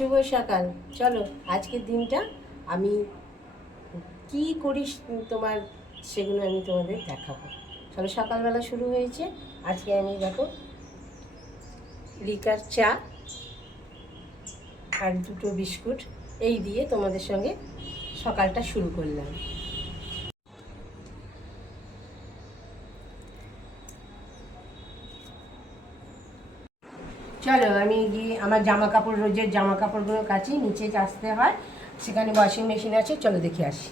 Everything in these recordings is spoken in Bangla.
শুভ সকাল। চলো আজকের দিনটা আমি কি করি তোমার সেগুলো আমি তোমাদের দেখাবো। চলো, সকালবেলা শুরু হয়েছে। আজকে আমি দেখো লিকার চা আর দুটো বিস্কুট এই দিয়ে তোমাদের সঙ্গে সকালটা শুরু করলাম। চলো আমি গিয়ে আমার জামা কাপড়, রোজের জামা কাপড়গুলো কাচি, নিচে আসতে হয়, সেখানে ওয়াশিং মেশিন আছে। চলো দেখে আসি।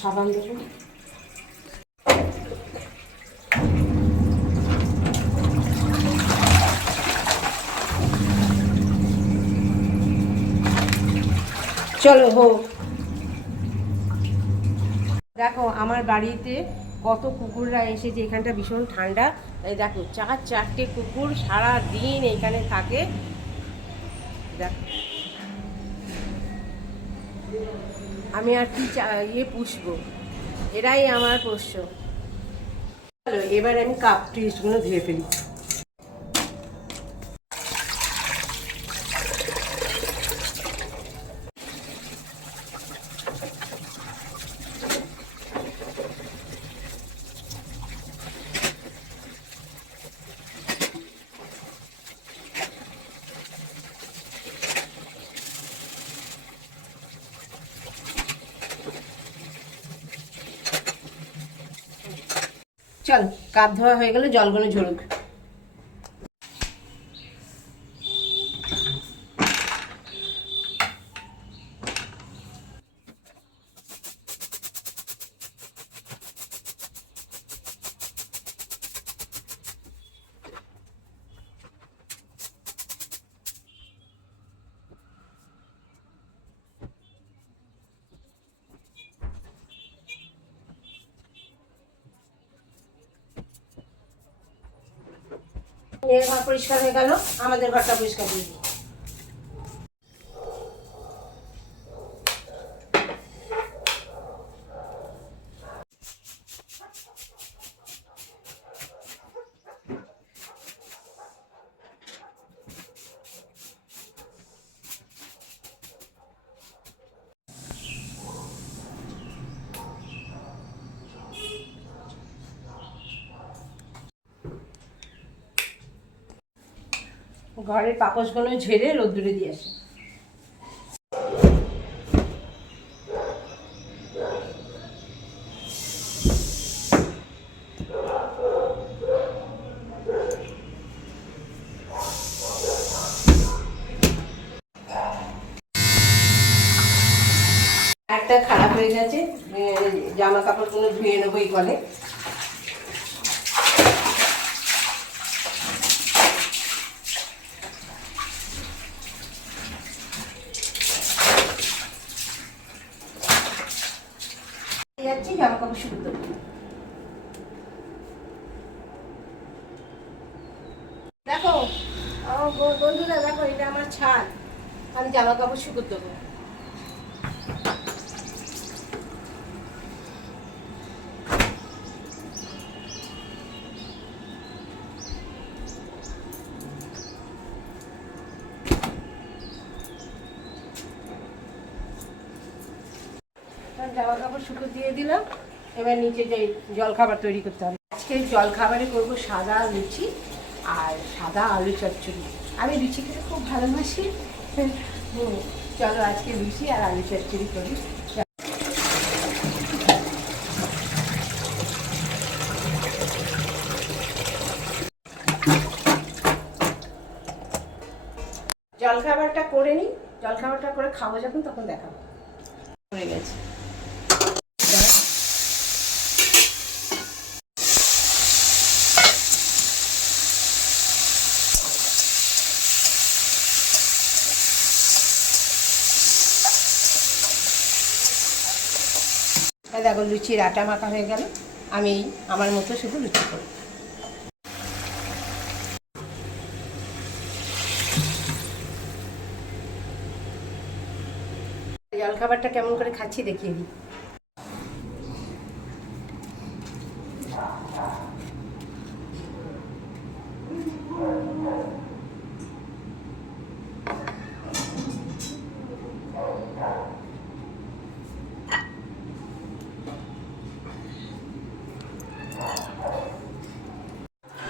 সাবান দেবো। চলো হোক। দেখো আমার বাড়িতে কত কুকুররা এসেছে। এখানটা ভীষণ ঠান্ডা। এই দেখো 4-4টে কুকুর সারা দিন এখানে থাকে। দেখো আমি আর কি পুষবো, এরাই আমার পোষ্য। চলো এবার আমি কাপ টিসগুলো ধুয়ে ফেলি। চল, কাপ ধোয়া হয়ে গেলে জলগুলো ঝরুক। এর ঘর পরিষ্কার হয়ে গেল, আমাদের ঘরটা পরিষ্কার দিয়ে দিই। ঘরের পাপোশগুলো ঝেড়ে রোদ্দুরে দিয়ে আসি। একটা খারাপ হয়ে গেছে, জামা কাপড়গুলো ধুয়ে নেবো এই কলে। যাচ্ছি জামা কাপড় শুরু করবো। দেখো আমার বন্ধুরা, দেখো এটা আমার ছাদ, আমি জামা কাপড় শুকোতে দেবো। জামা কাপড় শুকো দিয়ে দিলাম। এবার নিচে যাই, জল খাবার তৈরি করতে হবে। আজকে জল খাবারে করবো সাদা লুচি আর সাদা আলু চচ্চড়ি। আমি লুচি খেতে খুব ভালোবাসি। চলো আজকে লুচি আর আলু চচ্চড়ি করি। জলখাবারটা করে নিই, জলখাবারটা করে খাবো যখন তখন দেখাবো। হয়ে গেছে। দেখো লুচির আটা মাখা হয়ে গেল। আমি আমার মতো শুধু লুচি করব। জলখাবারটা কেমন করে খাচ্ছি দেখিয়ে দিই।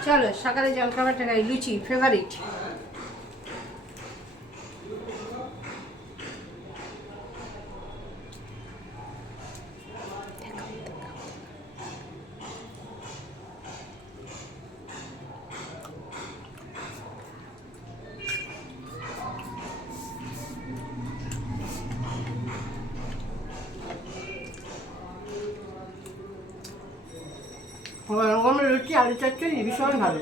চলো সকালে জলখাবারটা খাই, লুচি ফেভারিট। গরম লুচি আলু চচ্চড়ি ভীষণ ভালো।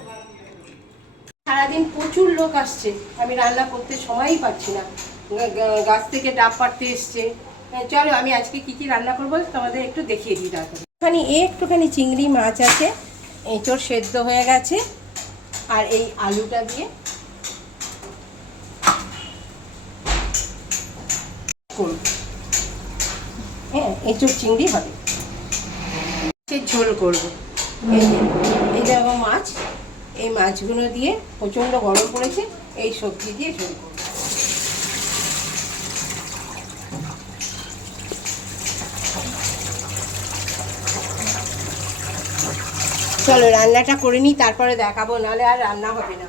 সারাদিন প্রচুর লোক আসছে, আমি রান্না করতে সময়ই পাচ্ছি না, গাছ থেকে ডাব পাড়তে এসছে। চলো আমি আজকে কি কি রান্না করবো তোমাদের একটু দেখিয়ে দিই। তারপরে একটুখানি চিংড়ি মাছ আছে, এঁচড় সেদ্ধ হয়ে গেছে, আর এই আলুটা দিয়ে করব। হ্যাঁ, এঁচড় চিংড়ি হবে, ঝোল করবো। এই দেখো মাছ, এই মাছগুলো দিয়ে প্রচণ্ড গরম পড়েছে, এই সবজি দিয়ে ঝোল করবো। চলো রান্নাটা করে নিই, তারপরে দেখাবো, নাহলে আর রান্না হবে না।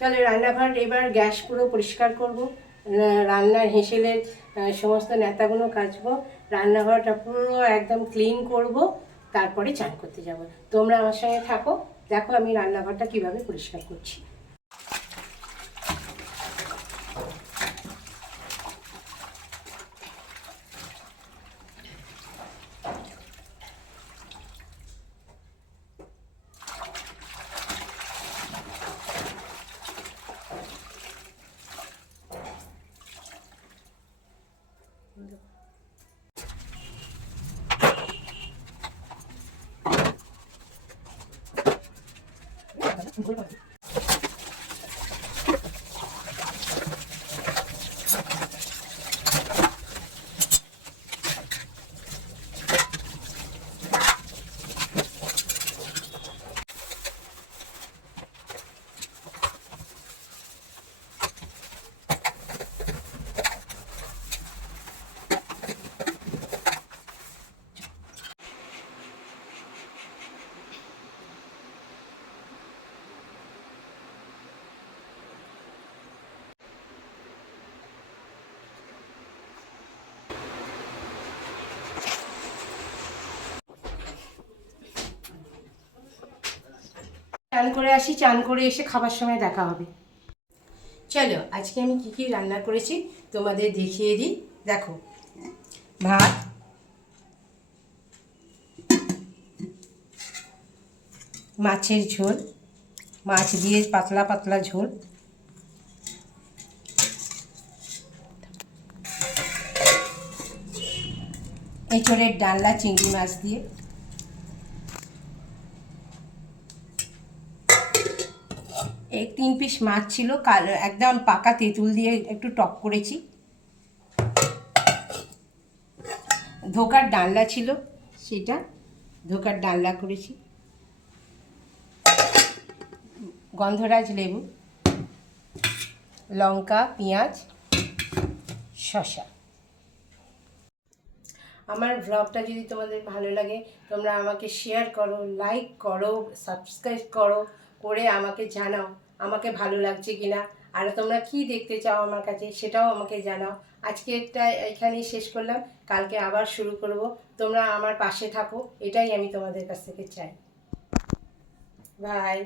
চলো রান্নাঘর এবার গ্যাস পুরো পরিষ্কার করব, রান্নার হেঁসেলের সমস্ত নেতাগুলো কাচবো, রান্নাঘরটা পুরো একদম ক্লিন করব, তারপরে চান করতে যাব। তোমরা আমার সঙ্গে থাকো, দেখো আমি রান্নাঘরটা কিভাবে পরিষ্কার করছি। চান করে আসি, চান করে এসে খাবার সময় দেখা হবে। চলো আজকে আমি কি কি রান্না করেছি তোমাদের দেখিয়ে দিই। দেখো, ভাত, মাছের ঝোল, মাছ দিয়ে পাতলা পাতলা ঝোল, এঁচড়ের ডালনা চিংড়ি মাছ দিয়ে, এই 3 পিস মাছ ছিল, একদম পাকা তেঁতুল দিয়ে একটু টক করেছি, ধোকার ডালনা ছিল, সেটা ধোকার ডালনা করেছি, গন্ধরাজ লেবু, লঙ্কা, পেঁয়াজ, শসা। আমার ব্লগটা যদি তোমাদের ভালো লাগে তোমরা আমাকে শেয়ার করো, লাইক করো, সাবস্ক্রাইব করো, করে আমাকে জানাও আমাকে ভালো লাগছে কিনা, আর তোমরা কি দেখতে চাও আমার কাছে সেটাও আমাকে জানাও। আজকে একটা এখানেই শেষ করলাম, কালকে আবার শুরু করব। তোমরা আমার পাশে থাকো, এটাই আমি তোমাদের কাছ থেকে চাই। বাই।